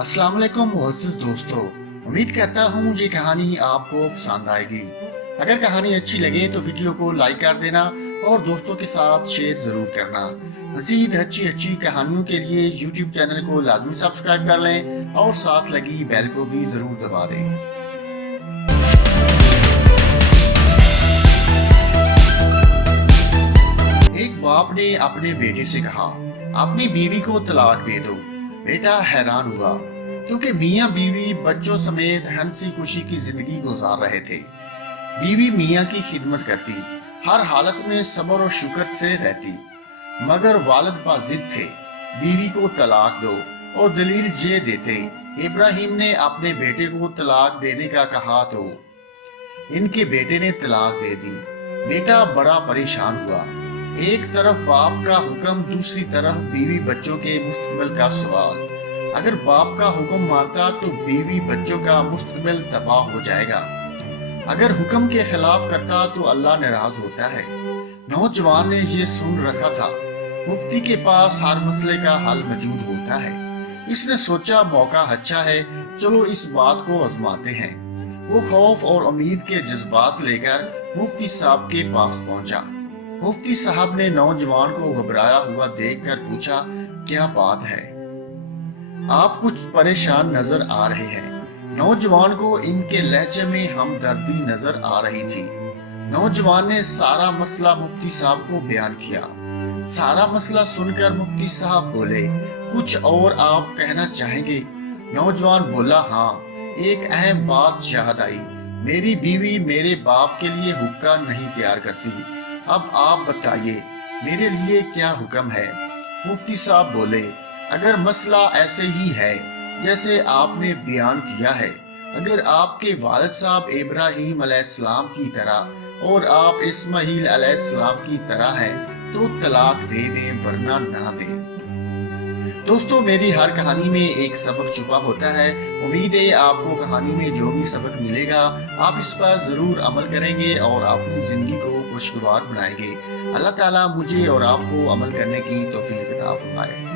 अस्सलाम वालेकुम मुअज़्ज़िज़ दोस्तों, उम्मीद करता हूँ ये कहानी आपको पसंद आएगी। अगर कहानी अच्छी लगे तो वीडियो को लाइक कर देना और दोस्तों के साथ शेयर ज़रूर करना। मज़ीद अच्छी कहानियों के लिए यूट्यूब चैनल को लाजमी सब्सक्राइब कर लें और साथ लगी बेल को भी ज़रूर दबा दें। एक बाप ने अपने बेटे से कहा, अपनी बीवी को तलाक दे दो। बेटा हैरान हुआ क्योंकि मियाँ बीवी बच्चों समेत हंसी खुशी की जिंदगी गुजार रहे थे। बीवी मियाँ की खिदमत करती, हर हालत में सब्र और शुक्र से रहती, मगर वालिद बाजिद थे, बीवी को तलाक दो और दलील ये देते। इब्राहिम ने अपने बेटे को तलाक देने का कहा तो इनके बेटे ने तलाक दे दी। बेटा बड़ा परेशान हुआ, एक तरफ बाप का हुक्म, दूसरी तरफ बीवी बच्चों के मुस्तकबिल का सवाल। अगर बाप का हुक्म मानता तो बीवी बच्चों का मुस्तकबिल तबाह हो जाएगा, अगर हुक्म के खिलाफ करता तो अल्लाह नाराज होता है। नौजवान ने ये सुन रखा था, मुफ्ती के पास हर मसले का हल मौजूद होता है। इसने सोचा मौका अच्छा है, चलो इस बात को आजमाते हैं। वो खौफ और उम्मीद के जज्बात लेकर मुफ्ती साहब के पास पहुंचा। मुफ्ती साहब ने नौजवान को घबराया हुआ देखकर पूछा, क्या बात है? आप कुछ परेशान नजर आ रहे हैं। नौजवान को इनके लहजे में हमदर्दी नजर आ रही थी। नौजवान ने सारा मसला मुफ्ती साहब को बयान किया। सारा मसला सुनकर मुफ्ती साहब बोले, कुछ और आप कहना चाहेंगे? नौजवान बोला, हाँ, एक अहम बात याद आई। मेरी बीवी मेरे बाप के लिए हुक्का नहीं तैयार करती। अब आप बताइए मेरे लिए क्या हुक्म है? मुफ्ती साहब बोले, अगर मसला ऐसे ही है जैसे आपने बयान किया है, अगर आपके वालिद साहब इब्राहिम अलैहिस्सलाम की तरह और आप इस्माइल अलैहिस्सलाम की तरह हैं तो तलाक दे दें, वरना ना दें। दोस्तों, मेरी हर कहानी में एक सबक छुपा होता है। उम्मीद है आपको कहानी में जो भी सबक मिलेगा आप इस पर जरूर अमल करेंगे और अपनी जिंदगी को खुशगवार बनाएंगे। अल्लाह ताला मुझे और आपको अमल करने की तौफीक अता फरमाए।